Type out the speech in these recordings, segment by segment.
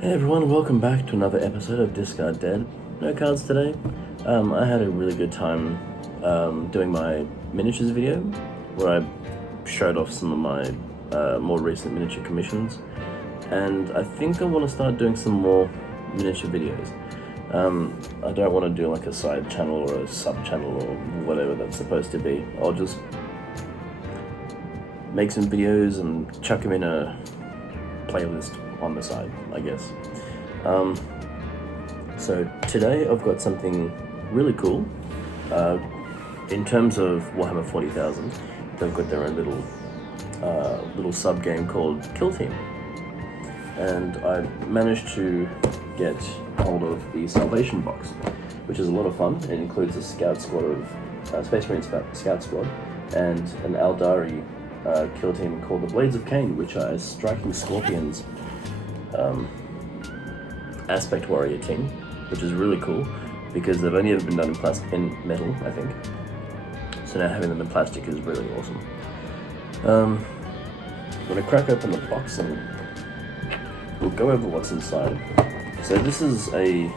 Hey everyone, welcome back to another episode of Discard Dead. No cards today. I had a really good time doing my miniatures video where I showed off some of my more recent miniature commissions, and I think I want to start doing some more miniature videos. I don't want to do like a side channel or a sub channel or whatever that's supposed to be. I'll just make some videos and chuck them in a playlist on the side, I guess. So today I've got something really cool. In terms of Warhammer 40,000, they've got their own little sub game called Kill Team, and I managed to get hold of the Salvation box, which is a lot of fun. It includes a scout squad of Space Marine scout squad and an Eldari kill team called the Blades of Cain, which are a striking scorpions aspect warrior team, which is really cool because they've only ever been done in metal, I think. So now having them in plastic is really awesome. I'm gonna crack open the box and we'll go over what's inside. So this is a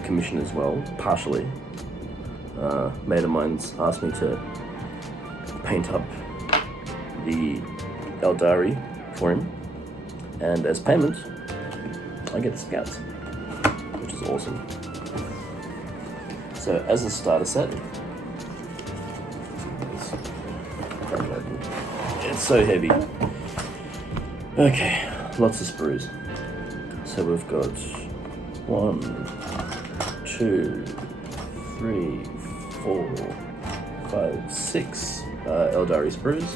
commission as well, partially. Mate of mine's asked me to paint up the Eldari for him, and as payment I get the scouts, which is awesome. So as a starter set, it's so heavy. Okay, lots of sprues. So we've got 1, 2, 3, 4, 5, 6 Eldari sprues.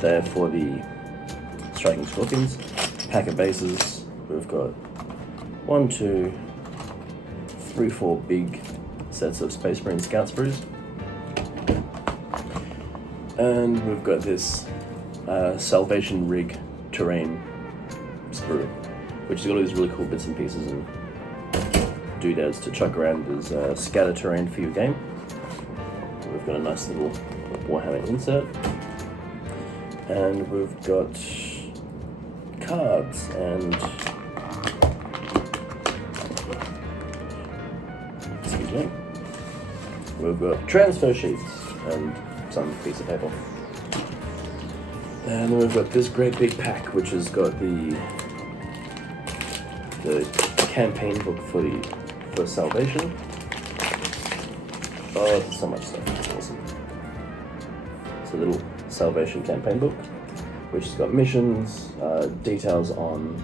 They're for the striking scorpions. Pack of bases. We've got 1, 2, 3, 4 big sets of Space Marine Scout sprues. And we've got this Salvation Rig terrain sprue, which has got all these really cool bits and pieces and doodads to chuck around as scatter terrain for your game. We've got a nice little Warhammer insert, and we've got cards and excuse me, we've got transfer sheets and some piece of paper, and then we've got this great big pack which has got the campaign book for Salvation. Oh, there's so much stuff. It's awesome. It's a little Salvation campaign book, which has got missions, details on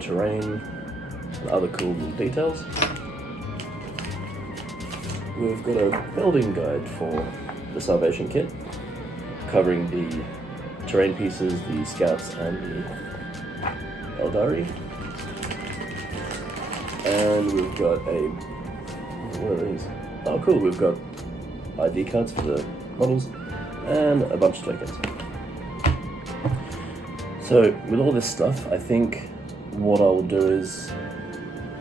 terrain, and other cool little details. We've got a building guide for the Salvation kit, covering the terrain pieces, the scouts, and the Eldari. And we've got what are these? Oh cool, we've got ID cards for the models and a bunch of tokens. So with all this stuff, I think what I'll do is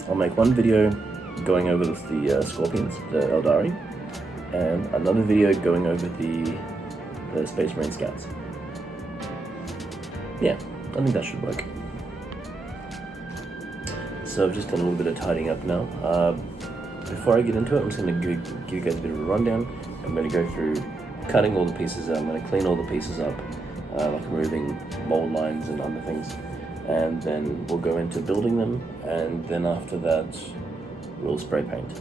I'll make one video going over the Scorpions, the Eldari, and another video going over the Space Marine Scouts. Yeah, I think that should work. So I've just done a little bit of tidying up now. Before I get into it, I'm just going to give you guys a bit of a rundown. I'm going to go through cutting all the pieces out. I'm going to clean all the pieces up, like removing mold lines and other things. And then we'll go into building them, and then after that, we'll spray paint,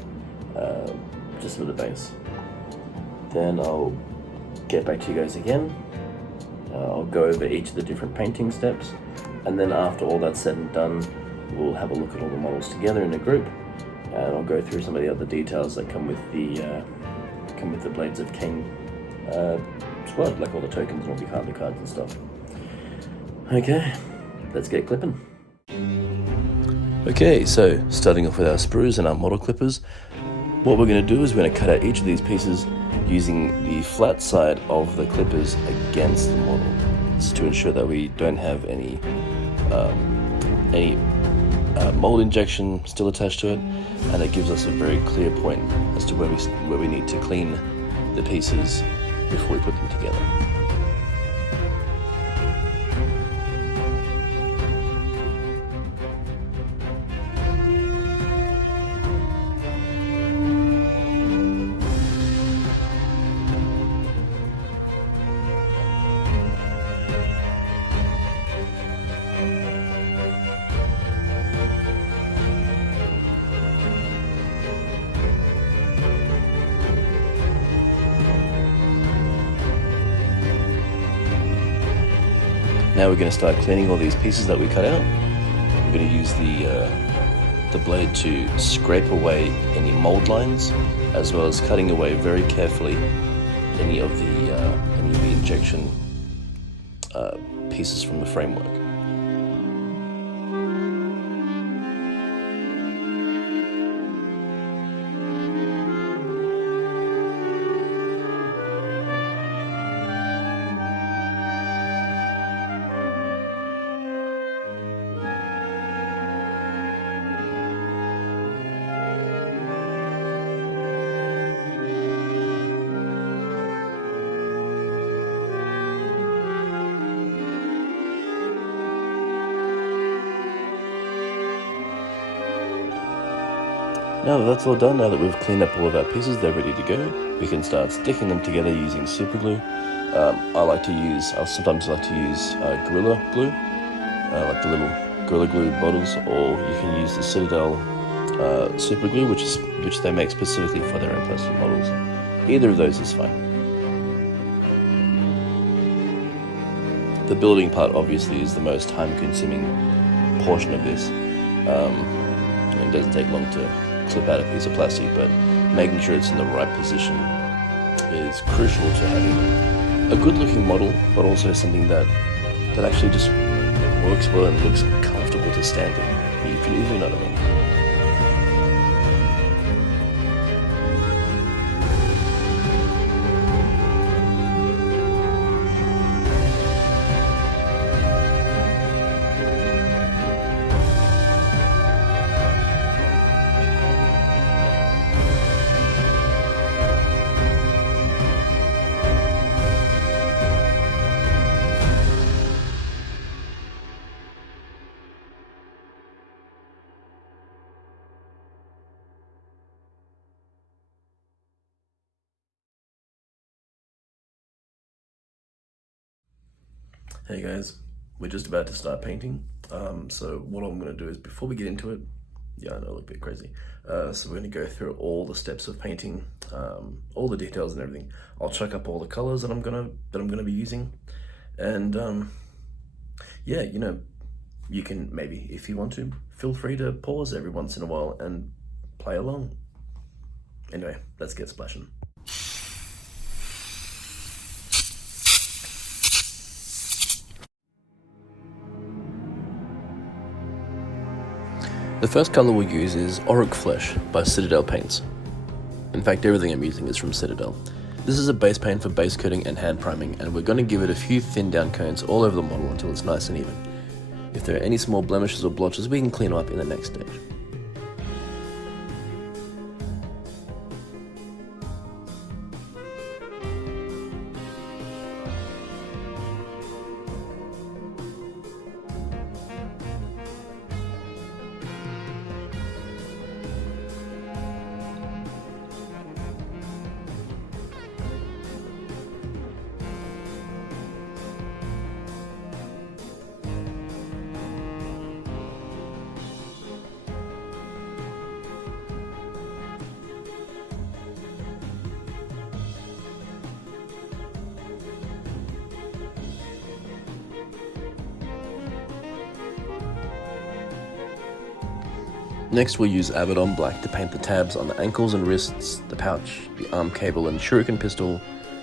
just for the base. Then I'll get back to you guys again. I'll go over each of the different painting steps, and then after all that's said and done, we'll have a look at all the models together in a group, and I'll go through some of the other details that come with the Blades of Cain squad, like all the tokens and all the cards and stuff. Okay, let's get clipping. Okay, so starting off with our sprues and our model clippers, what we're going to do is we're going to cut out each of these pieces using the flat side of the clippers against the model. This is to ensure that we don't have any mold injection still attached to it, and it gives us a very clear point as to where we need to clean the pieces before we put them together. Now we're going to start cleaning all these pieces that we cut out. We're going to use the blade to scrape away any mold lines, as well as cutting away very carefully any of the injection pieces from the framework. Now that that's all done, now that we've cleaned up all of our pieces, they're ready to go. We can start sticking them together using super glue. I sometimes like to use Gorilla Glue, like the little Gorilla Glue bottles, or you can use the Citadel super glue, which they make specifically for their own plastic models. Either of those is fine. The building part obviously is the most time-consuming portion of this. It doesn't take long to clip out a piece of plastic, but making sure it's in the right position is crucial to having a good-looking model, but also something that actually just works well and looks comfortable to stand in. If you know what I mean. Hey guys, we're just about to start painting. So what I'm going to do is, before we get into it, yeah, I know I look a bit crazy. So we're going to go through all the steps of painting, all the details and everything. I'll chuck up all the colors that I'm gonna be using, and yeah, you can maybe, if you want to, feel free to pause every once in a while and play along. Anyway, let's get splashing. The first color we'll use is Auric Flesh by Citadel Paints. In fact, everything I'm using is from Citadel. This is a base paint for base coating and hand priming, and we're going to give it a few thin down coats all over the model until it's nice and even. If there are any small blemishes or blotches, we can clean them up in the next stage. Next we'll use Abaddon Black to paint the tabs on the ankles and wrists, the pouch, the arm cable and shuriken pistol,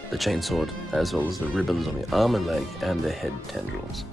the chainsword, as well as the ribbons on the arm and leg and the head tendrils.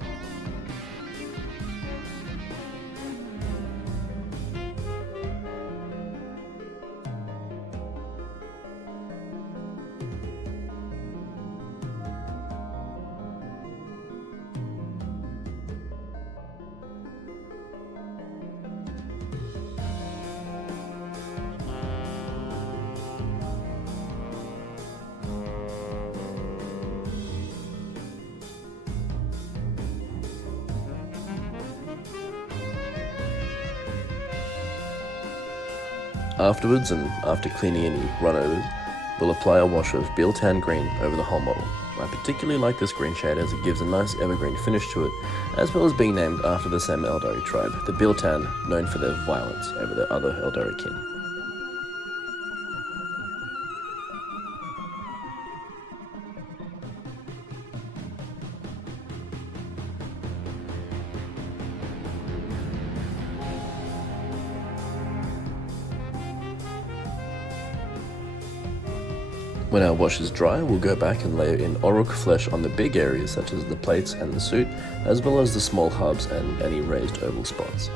Afterwards, and after cleaning any runovers, we'll apply a wash of Biltan Green over the whole model. I particularly like this green shade as it gives a nice evergreen finish to it, as well as being named after the same Eldari tribe, the Biltan, known for their violence over their other Eldari kin. When our wash is dry, we'll go back and layer in Oruk flesh on the big areas such as the plates and the suit, as well as the small hubs and any raised oval spots.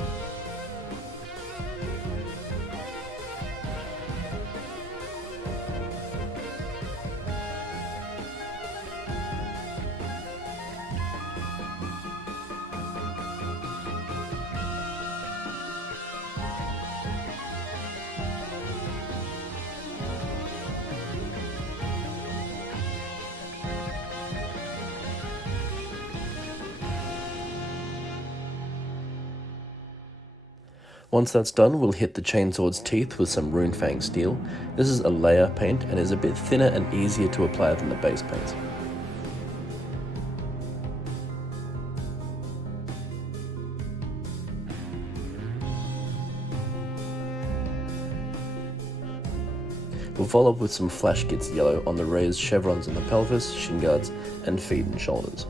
Once that's done, we'll hit the chainsword's teeth with some Runefang steel. This is a layer paint and is a bit thinner and easier to apply than the base paint. We'll follow up with some Flash Gits yellow on the raised chevrons in the pelvis, shin guards, and feet and shoulders.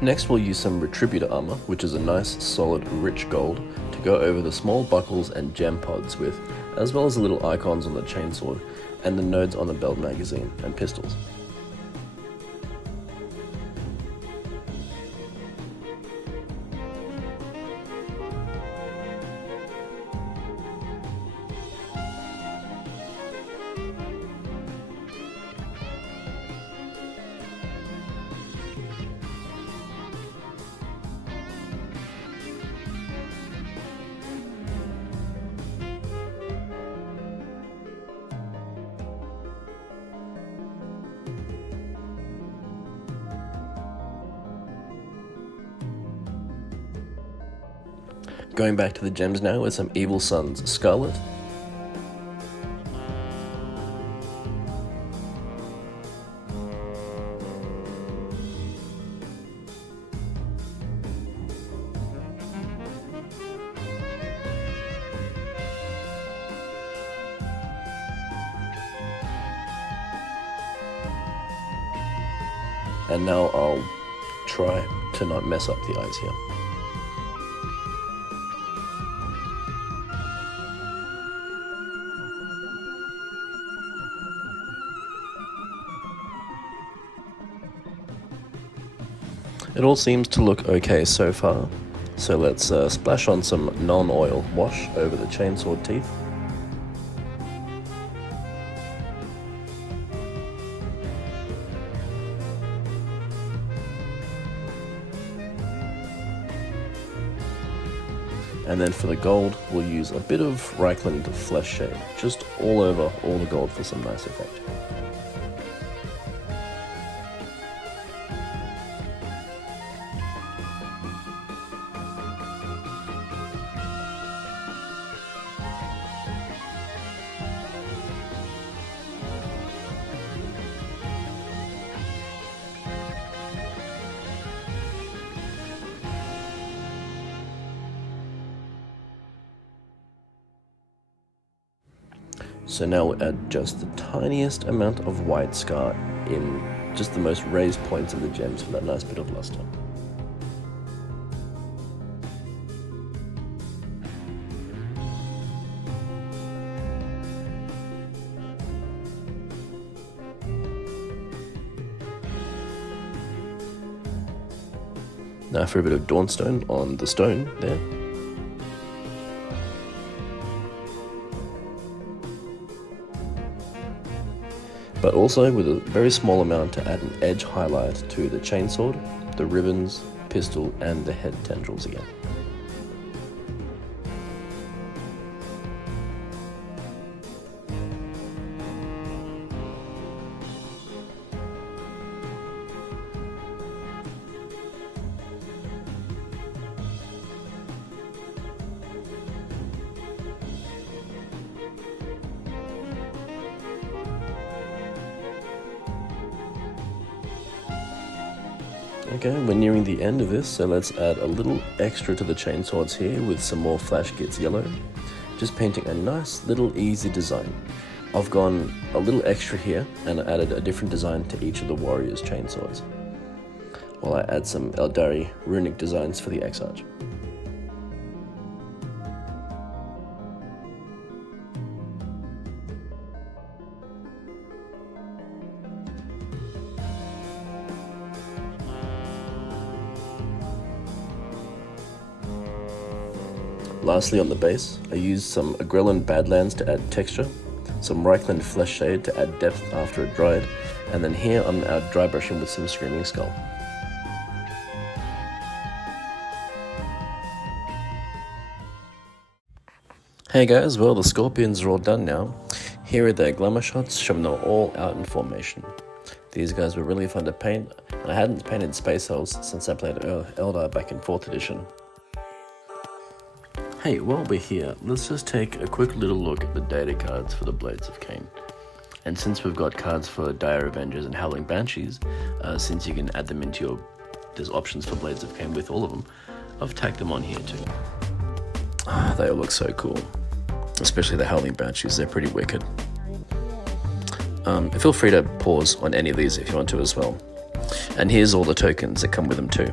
Next we'll use some Retributor armor, which is a nice, solid, rich gold, to go over the small buckles and gem pods with, as well as the little icons on the chainsword and the nodes on the belt magazine and pistols. Going back to the gems now with some Evil Sun's Scarlet. And now I'll try to not mess up the eyes here. It all seems to look okay so far, so let's splash on some non-oil wash over the chainsword teeth. And then for the gold, we'll use a bit of Reichland Flesh Shade, just all over all the gold for some nice effect. So now we'll add just the tiniest amount of white scar in just the most raised points of the gems for that nice bit of luster. Now for a bit of Dawnstone on the stone there. But also with a very small amount to add an edge highlight to the chainsword, the ribbons, pistol, and the head tendrils again. Okay, we're nearing the end of this, so let's add a little extra to the chainswords here with some more Flash Gits yellow. just painting a nice little easy design. I've gone a little extra here and added a different design to each of the warriors' chainswords, while I add some Eldari runic designs for the X-Arch. Lastly, on the base, I used some Agrellan Badlands to add texture, some Reichland Flesh Shade to add depth after it dried, and then here I'm out dry brushing with some Screaming Skull. Hey guys, well the Scorpions are all done now. Here are their glamour shots showing them all out in formation. These guys were really fun to paint, and I hadn't painted Space Elves since I played Eldar back in 4th edition. Hey, while we're here, let's just take a quick little look at the data cards for the Blades of Cain. And since we've got cards for Dire Avengers and Howling Banshees, since you can add them into your... there's options for Blades of Cain with all of them, I've tagged them on here too. They all look so cool. Especially the Howling Banshees, they're pretty wicked. Feel free to pause on any of these if you want to as well. And here's all the tokens that come with them too.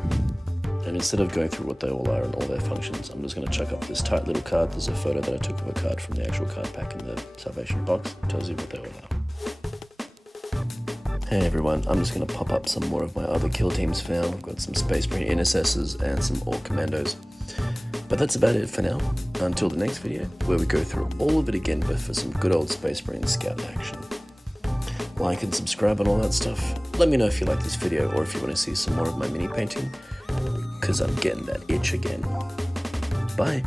And instead of going through what they all are and all their functions, I'm just going to chuck up this tight little card. There's a photo that I took of a card from the actual card pack in the Salvation box. It tells you what they all are. Hey everyone, I'm just going to pop up some more of my other kill teams for now. I've got some Space Marine Intercessors and some Orc Commandos. But that's about it for now, until the next video, where we go through all of it again, but for some good old Space Marine Scout action. Like and subscribe and all that stuff. Let me know if you like this video, or if you want to see some more of my mini painting, because I'm getting that itch again. Bye!